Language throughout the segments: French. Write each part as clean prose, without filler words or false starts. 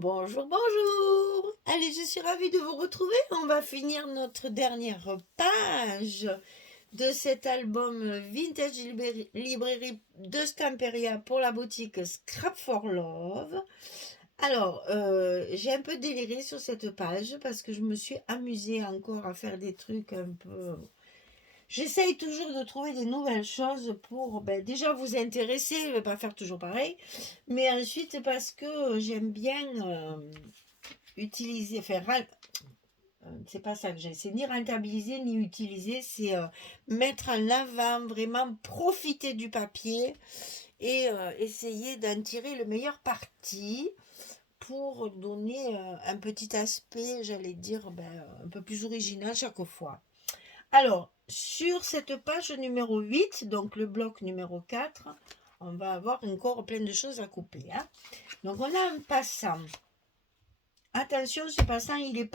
Bonjour, bonjour. Allez, je suis ravie de vous retrouver. On va finir notre dernière page de cet album Vintage Librairie de Stamperia pour la boutique Scrap for Love. Alors, j'ai un peu déliré sur cette page parce que je me suis amusée encore à faire des trucs un peu. J'essaye toujours de trouver des nouvelles choses pour déjà vous intéresser, je ne vais pas faire toujours pareil, mais ensuite parce que j'aime bien utiliser, c'est pas ça que j'ai, c'est ni rentabiliser ni utiliser, c'est mettre en avant, vraiment profiter du papier et essayer d'en tirer le meilleur parti pour donner un petit aspect, j'allais dire, un peu plus original chaque fois. Alors, sur cette page numéro 8, donc le bloc numéro 4, on va avoir encore plein de choses à couper, hein. Donc, on a un passant. Attention, ce passant, il est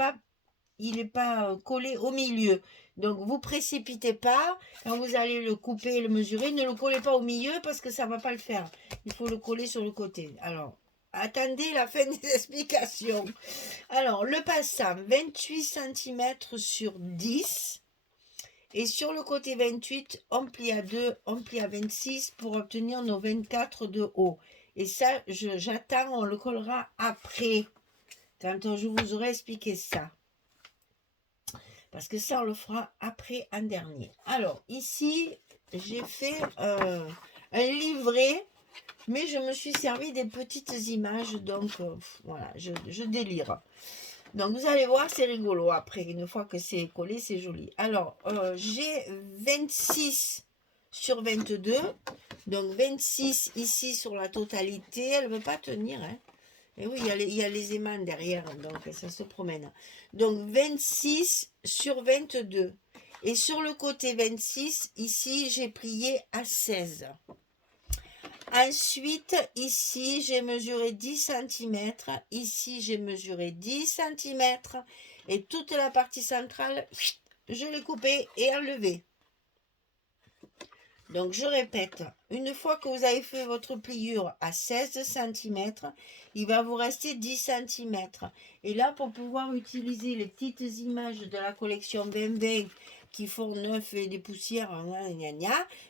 pas collé au milieu. Donc, vous précipitez pas. Quand vous allez le couper et le mesurer, ne le collez pas au milieu parce que ça ne va pas le faire. Il faut le coller sur le côté. Alors, attendez la fin des explications. Alors, le passant, 28 cm sur 10. Et sur le côté 28, on plie à 2, on plie à 26 pour obtenir nos 24 de haut. Et ça, j'attends, on le collera après, quand je vous aurai expliqué ça. Parce que ça, on le fera après en dernier. Alors, ici, j'ai fait un livret, mais je me suis servi des petites images, donc voilà, je délire. Donc, vous allez voir, c'est rigolo. Après, une fois que c'est collé, c'est joli. Alors, j'ai 26 sur 22. Donc, 26 ici sur la totalité. Elle ne veut pas tenir, hein. Et oui, il y a les aimants derrière, donc ça se promène. Donc, 26 sur 22. Et sur le côté 26, ici, j'ai plié à 16. Ensuite, ici, j'ai mesuré 10 cm. Ici, j'ai mesuré 10 cm. Et toute la partie centrale, je l'ai coupée et enlevée. Donc, je répète, une fois que vous avez fait votre pliure à 16 cm, il va vous rester 10 cm. Et là, pour pouvoir utiliser les petites images de la collection 2020 qui font 9 et des poussières,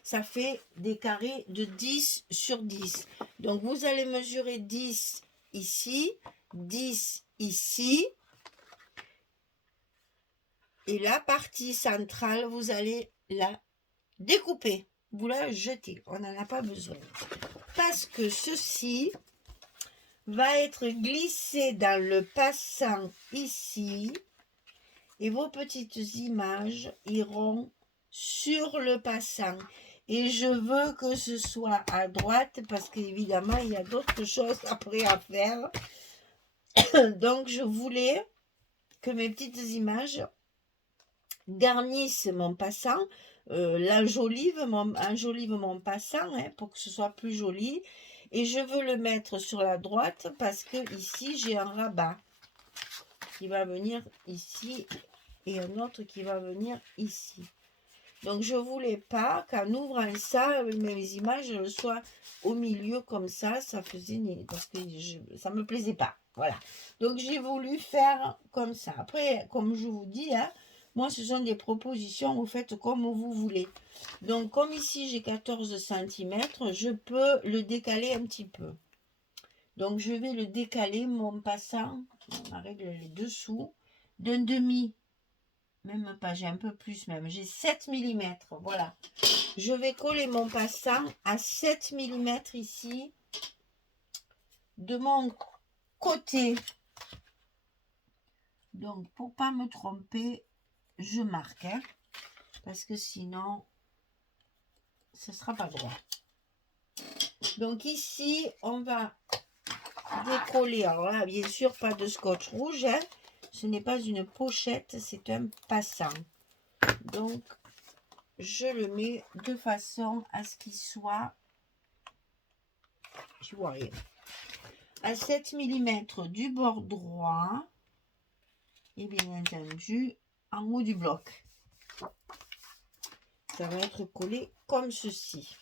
ça fait des carrés de 10 sur 10. Donc, vous allez mesurer 10 ici, 10 ici. Et la partie centrale, vous allez la découper. Vous la jetez, on n'en a pas besoin. Parce que ceci va être glissé dans le passant ici. Et vos petites images iront sur le passant. Et je veux que ce soit à droite parce qu'évidemment, il y a d'autres choses après à faire. Donc, je voulais que mes petites images garnissent mon passant, enjolive mon passant, hein, pour que ce soit plus joli. Et je veux le mettre sur la droite parce que ici j'ai un rabat qui va venir ici et un autre qui va venir ici. Donc je voulais pas qu'en ouvrant ça, mes images soient au milieu comme ça faisait parce que ça me plaisait pas. Voilà. Donc j'ai voulu faire comme ça. Après, comme je vous dis, hein, moi ce sont des propositions, vous faites comme vous voulez. Donc comme ici j'ai 14 cm, je peux le décaler un petit peu. Donc je vais le décaler, mon passant, on règle les dessous, d'un demi. Même pas, j'ai un peu plus même. J'ai 7 mm. Voilà. Je vais coller mon passant à 7 mm ici. De mon côté. Donc, pour pas me tromper, je marque. Hein, parce que sinon, ce ne sera pas droit. Donc ici, on va décoller. Alors là, bien sûr, pas de scotch rouge. Hein. Ce n'est pas une pochette, c'est un passant. Donc, je le mets de façon à ce qu'il soit, tu vois rien, à 7 mm du bord droit et bien entendu en haut du bloc. Ça va être collé comme ceci.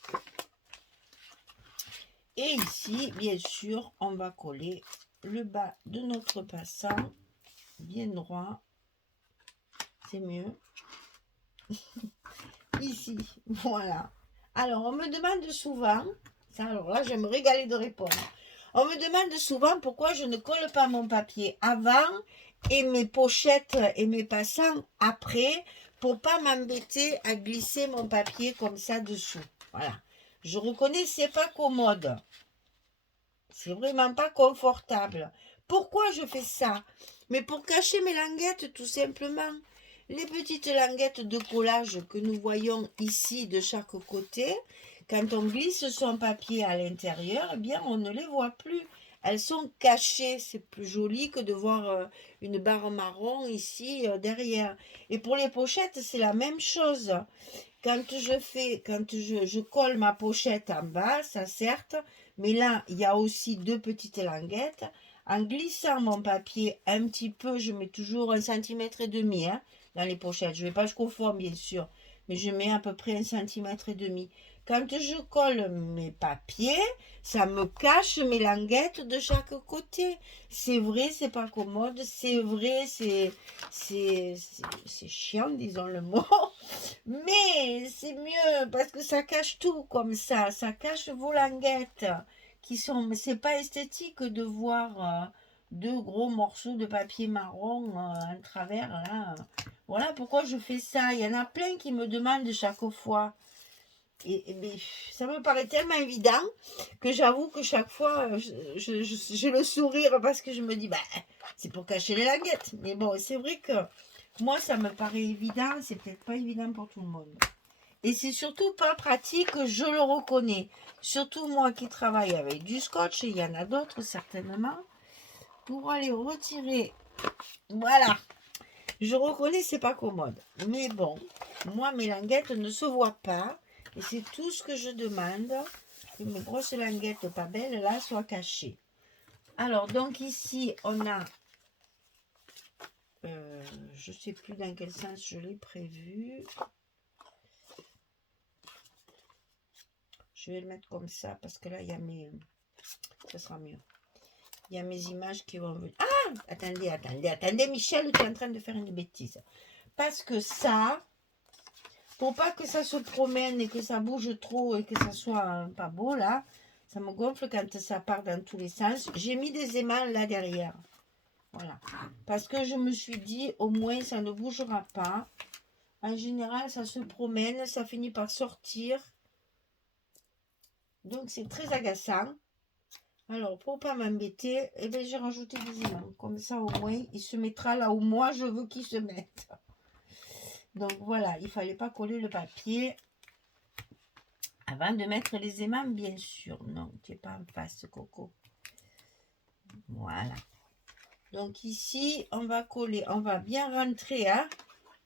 Et ici, bien sûr, on va coller le bas de notre passant, bien droit, c'est mieux. Ici, voilà. Alors, on me demande souvent, ça, alors là, je vais me régaler de répondre. On me demande souvent pourquoi je ne colle pas mon papier avant et mes pochettes et mes passants après pour pas m'embêter à glisser mon papier comme ça dessous. Voilà. Je reconnais, c'est pas commode. C'est vraiment pas confortable. Pourquoi je fais ça? Mais pour cacher mes languettes, tout simplement. Les petites languettes de collage que nous voyons ici de chaque côté, quand on glisse son papier à l'intérieur, eh bien, on ne les voit plus. Elles sont cachées. C'est plus joli que de voir une barre marron ici derrière. Et pour les pochettes, c'est la même chose. Quand je colle ma pochette en bas, ça certes, mais là, il y a aussi deux petites languettes. En glissant mon papier un petit peu, je mets toujours 1,5 cm hein, dans les pochettes. Je ne vais pas jusqu'au fond, bien sûr, mais je mets à peu près 1,5 cm. Quand je colle mes papiers, ça me cache mes languettes de chaque côté. C'est vrai, c'est pas commode. C'est vrai, c'est chiant, disons le mot. Mais c'est mieux parce que ça cache tout comme ça cache vos languettes qui sont. Mais c'est pas esthétique de voir deux gros morceaux de papier marron en travers là. Voilà pourquoi je fais ça. Il y en a plein qui me demandent chaque fois. Mais ça me paraît tellement évident que j'avoue que chaque fois j'ai le sourire parce que je me dis bah c'est pour cacher les languettes. Mais bon, c'est vrai que moi ça me paraît évident, c'est peut-être pas évident pour tout le monde. Et c'est surtout pas pratique, je le reconnais. Surtout moi qui travaille avec du scotch, et il y en a d'autres certainement, pour aller retirer. Voilà. Je reconnais, c'est pas commode. Mais bon, moi mes languettes ne se voient pas. Et c'est tout ce que je demande, que mes grosses languettes pas belles là soient cachées. Alors donc ici on a, je sais plus dans quel sens je l'ai prévu. Je vais le mettre comme ça parce que là il y a mes, ça sera mieux. Il y a mes images qui vont venir. Ah, attendez Michel, tu es en train de faire une bêtise. Parce que ça, pour pas que ça se promène et que ça bouge trop et que ça soit pas beau là, ça me gonfle quand ça part dans tous les sens. J'ai mis des aimants là derrière. Voilà. Parce que je me suis dit, au moins ça ne bougera pas. En général, ça se promène, ça finit par sortir. Donc c'est très agaçant. Alors, pour pas m'embêter, eh bien, j'ai rajouté des aimants. Comme ça, au moins, il se mettra là où moi je veux qu'il se mette. Donc voilà, il ne fallait pas coller le papier avant de mettre les aimants, bien sûr. Non, tu n'es pas en face, Coco. Voilà. Donc ici, on va coller, on va bien rentrer, hein,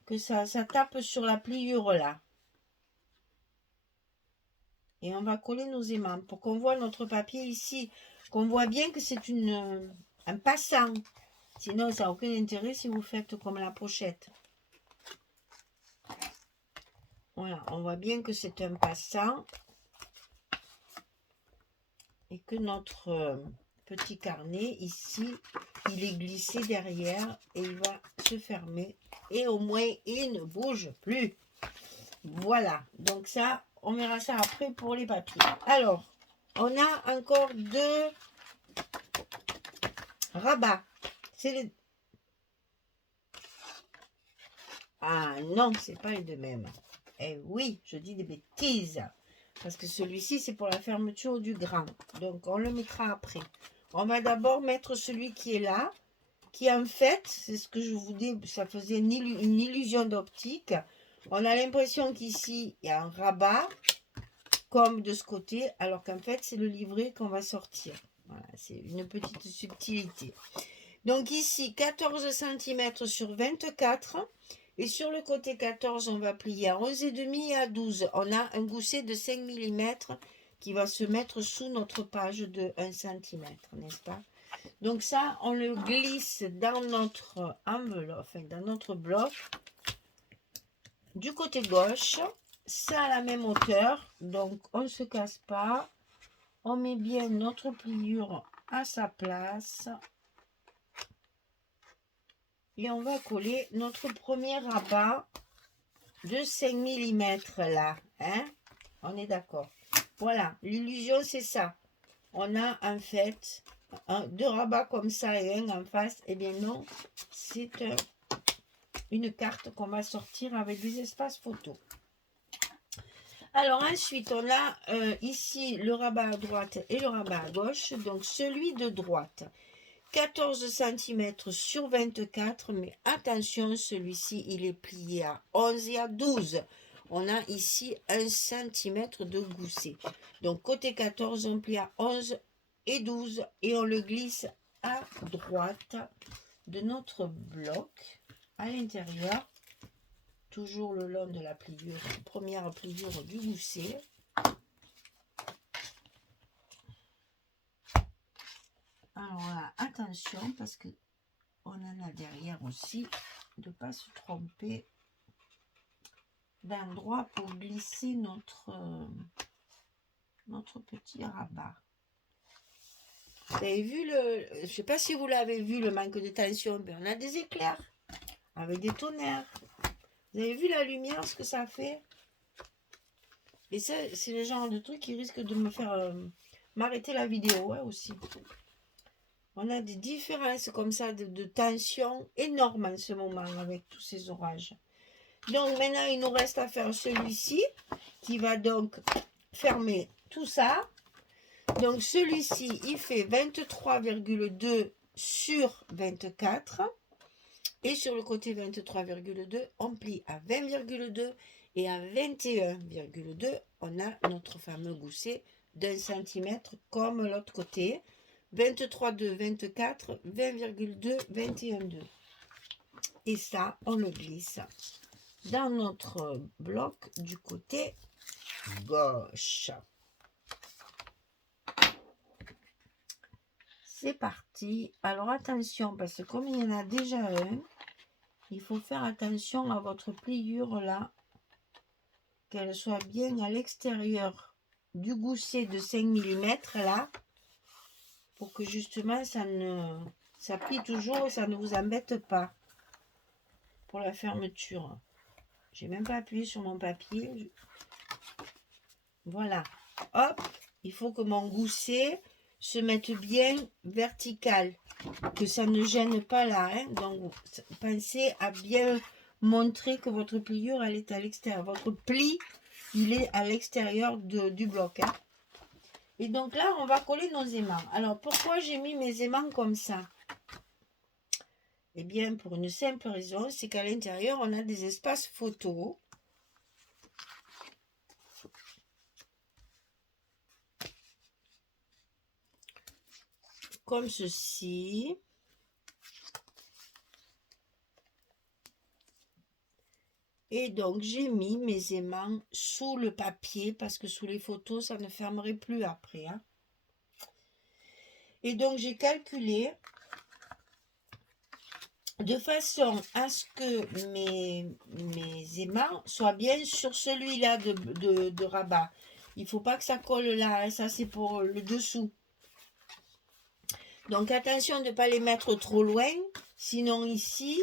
que ça tape sur la pliure là. Et on va coller nos aimants pour qu'on voit notre papier ici, qu'on voit bien que c'est un passant. Sinon, ça n'a aucun intérêt si vous faites comme la pochette. Voilà, on voit bien que c'est un passant et que notre petit carnet ici, il est glissé derrière et il va se fermer et au moins il ne bouge plus. Voilà, donc ça, on verra ça après pour les papiers. Alors, on a encore deux rabats. C'est les... Ah non, c'est pas les deux mêmes. Eh oui, je dis des bêtises. Parce que celui-ci, c'est pour la fermeture du grand. Donc, on le mettra après. On va d'abord mettre celui qui est là. Qui, en fait, c'est ce que je vous dis, ça faisait une illusion d'optique. On a l'impression qu'ici, il y a un rabat, comme de ce côté, alors qu'en fait, c'est le livret qu'on va sortir. Voilà, c'est une petite subtilité. Donc ici, 14 cm sur 24. Et sur le côté 14, on va plier à 11,5 et à 12. On a un gousset de 5 mm qui va se mettre sous notre page de 1 cm, n'est-ce pas? Donc ça, on le glisse dans notre enveloppe, enfin dans notre bloc, du côté gauche. Ça à la même hauteur, donc on ne se casse pas. On met bien notre pliure à sa place. Et on va coller notre premier rabat de 5 mm là. Hein? On est d'accord. Voilà, l'illusion c'est ça. On a en fait deux rabats comme ça et un en face. Eh bien non, c'est une carte qu'on va sortir avec des espaces photos. Alors ensuite, on a ici le rabat à droite et le rabat à gauche. Donc celui de droite, 14 cm sur 24. Mais attention, celui-ci, il est plié à 11 et à 12. On a ici 1 cm de gousset. Donc côté 14, on plie à 11 et 12. Et on le glisse à droite de notre bloc à l'intérieur. Toujours le long de la pliure, première pliure du gousset. Alors là, attention parce que on en a derrière aussi, de ne pas se tromper d'endroit pour glisser notre petit rabat. Vous avez vu je ne sais pas si vous l'avez vu, le manque de tension, mais on a des éclairs avec des tonnerres. Vous avez vu la lumière, ce que ça fait? Et ça, c'est le genre de truc qui risque de me faire m'arrêter la vidéo aussi. On a des différences comme ça de tension énormes en ce moment avec tous ces orages. Donc maintenant, il nous reste à faire celui-ci qui va donc fermer tout ça. Donc celui-ci, il fait 23,2 sur 24. Et sur le côté 23,2, on plie à 20,2 et à 21,2, on a notre fameux gousset d'1 cm comme l'autre côté. 23,2, 24, 20,2, 21,2. Et ça, on le glisse dans notre bloc du côté gauche. C'est parti. Alors attention, parce que comme il y en a déjà un, il faut faire attention à votre pliure là, qu'elle soit bien à l'extérieur du gousset de 5 mm là, pour que justement ça plie toujours et ça ne vous embête pas pour la fermeture. J'ai même pas appuyé sur mon papier. Voilà. Hop, il faut que mon gousset se mette bien vertical, que ça ne gêne pas là. Hein. Donc, pensez à bien montrer que votre pliure, elle est à l'extérieur. Votre pli, il est à l'extérieur du bloc. Hein. Et donc là, on va coller nos aimants. Alors, pourquoi j'ai mis mes aimants comme ça? Eh bien, pour une simple raison, c'est qu'à l'intérieur, on a des espaces photos. Comme ceci. Et donc, j'ai mis mes aimants sous le papier parce que sous les photos, ça ne fermerait plus après. Hein. Et donc, j'ai calculé de façon à ce que mes aimants soient bien sur celui-là de rabat. Il ne faut pas que ça colle là. Hein. Ça, c'est pour le dessous. Donc, attention de ne pas les mettre trop loin. Sinon, ici,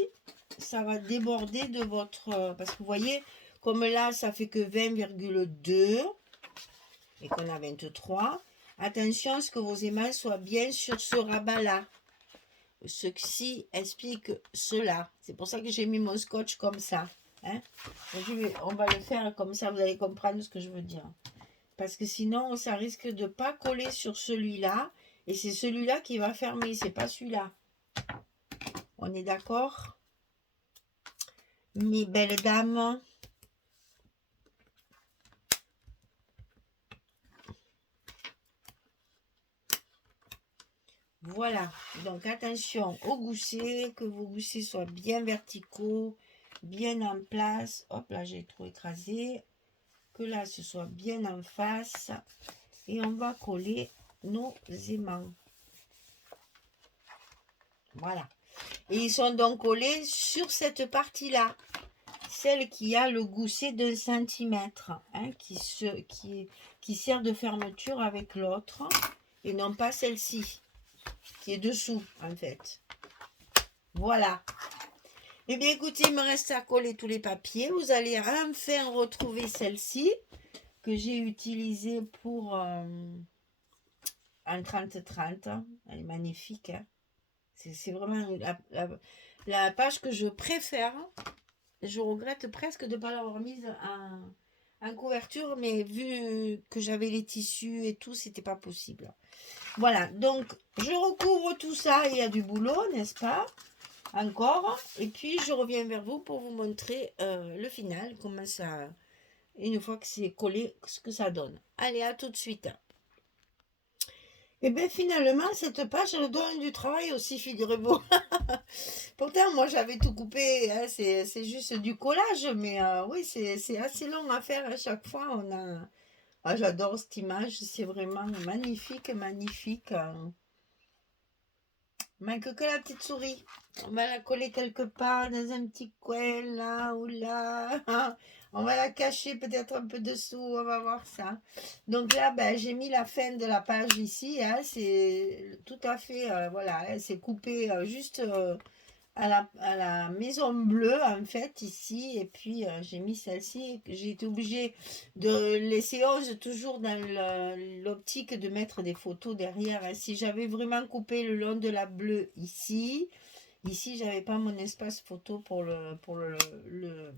ça va déborder de votre... Parce que vous voyez, comme là, ça fait que 20,2 et qu'on a 23. Attention à ce que vos aimants soient bien sur ce rabat-là. Ceci explique cela. C'est pour ça que j'ai mis mon scotch comme ça. Hein. On va le faire comme ça, vous allez comprendre ce que je veux dire. Parce que sinon, ça risque de ne pas coller sur celui-là. Et c'est celui-là qui va fermer, c'est pas celui-là. On est d'accord? Mes belles dames. Voilà. Donc, attention au gousset, que vos goussets soient bien verticaux, bien en place. Hop, là, j'ai trop écrasé. Que là, ce soit bien en face. Et on va coller nos aimants. Voilà. Et ils sont donc collés sur cette partie-là. Celle qui a le gousset d'1 centimètre, hein, qui sert de fermeture avec l'autre, et non pas celle-ci. qui est dessous, en fait. Voilà. Eh bien, écoutez, il me reste à coller tous les papiers. Vous allez enfin retrouver celle-ci que j'ai utilisée pour un 30-30. Elle est magnifique. Hein. C'est vraiment la page que je préfère. Je regrette presque de ne pas l'avoir mise en couverture, mais vu que j'avais les tissus et tout, c'était pas possible. Voilà, donc je recouvre tout ça. Il y a du boulot, n'est-ce pas? Encore. Et puis, je reviens vers vous pour vous montrer le final, comment ça, une fois que c'est collé, ce que ça donne. Allez, à tout de suite. Et bien, finalement, cette page, elle donne du travail aussi, figurez-vous. Pourtant, moi, j'avais tout coupé. Hein, c'est juste du collage, mais oui, c'est assez long à faire à chaque fois. Ah, j'adore cette image. C'est vraiment magnifique, magnifique. Manque que la petite souris. On va la coller quelque part dans un petit coin là ou là. On va la cacher peut-être un peu dessous. On va voir ça. Donc là, ben, j'ai mis la fin de la page ici. Hein, c'est tout à fait, voilà, hein, c'est coupé juste à la maison bleue en fait ici. Et puis j'ai mis celle-ci. J'ai été obligée de laisser 11 toujours dans l'optique de mettre des photos derrière. Hein. Si j'avais vraiment coupé le long de la bleue ici, j'avais pas mon espace photo pour le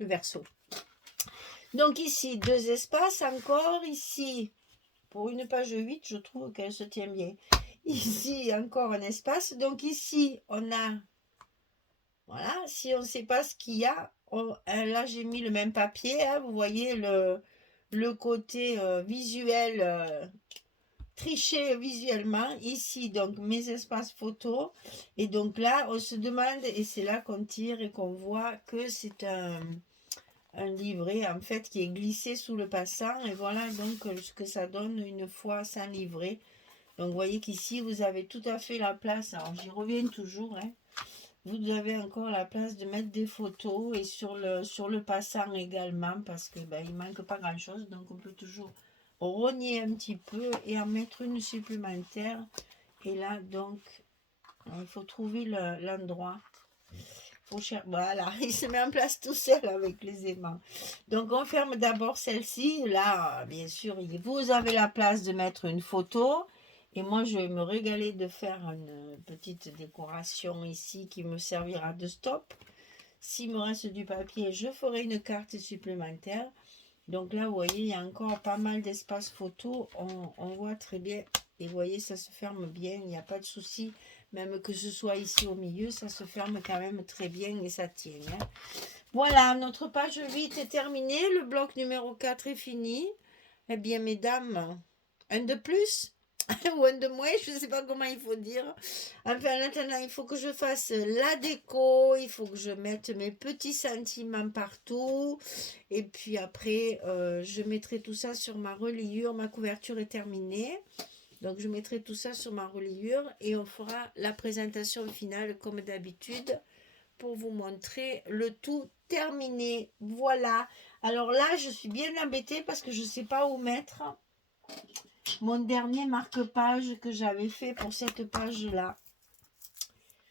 verso. Donc ici, deux espaces encore. Ici, pour une page 8, je trouve qu'elle se tient bien. Ici, encore un espace. Donc ici, on a... Voilà, si on ne sait pas ce qu'il y a, là j'ai mis le même papier. Hein, vous voyez le côté visuel, tricher visuellement. Ici, donc mes espaces photos. Et donc là, on se demande, et c'est là qu'on tire et qu'on voit que c'est un livret en fait qui est glissé sous le passant. Et voilà donc ce que ça donne une fois sans livret. Donc vous voyez qu'ici vous avez tout à fait la place. Alors j'y reviens toujours. Hein. Vous avez encore la place de mettre des photos et sur le passant également parce que il manque pas grand chose. Donc on peut toujours rogner un petit peu et en mettre une supplémentaire. Et là donc il faut trouver l'endroit. Voilà, il se met en place tout seul avec les aimants. Donc on ferme d'abord celle-ci. Là, bien sûr, vous avez la place de mettre une photo. Et moi, je vais me régaler de faire une petite décoration ici qui me servira de stop. S'il me reste du papier, je ferai une carte supplémentaire. Donc là, vous voyez, il y a encore pas mal d'espace photo. On voit très bien. Et vous voyez, ça se ferme bien. Il n'y a pas de souci. Même que ce soit ici au milieu, ça se ferme quand même très bien et ça tient. Hein. Voilà, notre page 8 est terminée. Le bloc numéro 4 est fini. Eh bien, mesdames, un de plus ou un de moins, je ne sais pas comment il faut dire. Enfin, en attendant, il faut que je fasse la déco, il faut que je mette mes petits sentiments partout. Et puis après, je mettrai tout ça sur ma reliure. Ma couverture est terminée. Donc, je mettrai tout ça sur ma reliure et on fera la présentation finale comme d'habitude pour vous montrer le tout terminé. Voilà. Alors là, je suis bien embêtée parce que je ne sais pas où mettre mon dernier marque-page que j'avais fait pour cette page-là.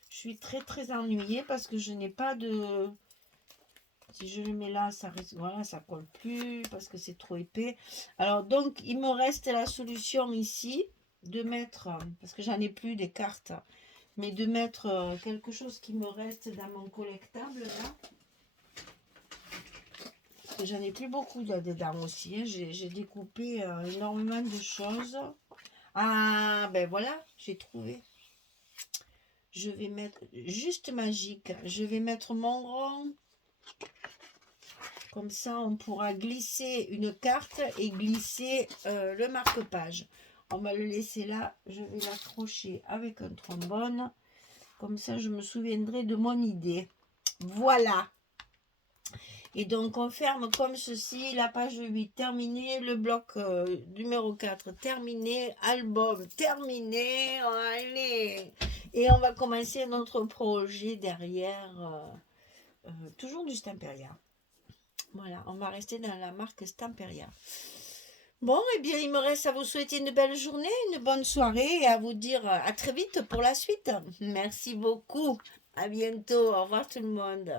Je suis très très ennuyée parce que je n'ai pas de... Si je le mets là, ça risque, voilà, ça colle plus parce que c'est trop épais. Alors donc, il me reste la solution ici de mettre, parce que j'en ai plus des cartes, mais de mettre quelque chose qui me reste dans mon collectable là. Parce que j'en ai plus beaucoup là-dedans aussi. Hein. J'ai découpé énormément de choses. Ah, ben voilà, j'ai trouvé. Je vais mettre, juste magique, je vais mettre mon rond. Comme ça, on pourra glisser une carte et glisser le marque-page. On va le laisser là. Je vais l'accrocher avec un trombone. Comme ça, je me souviendrai de mon idée. Voilà. Et donc, on ferme comme ceci. La page 8 terminée. Le bloc numéro 4 terminé. Album terminé. Allez. Et on va commencer notre projet derrière. Toujours du Stamperia. Voilà, on va rester dans la marque Stamperia. Bon, eh bien, il me reste à vous souhaiter une belle journée, une bonne soirée et à vous dire à très vite pour la suite. Merci beaucoup. À bientôt. Au revoir tout le monde.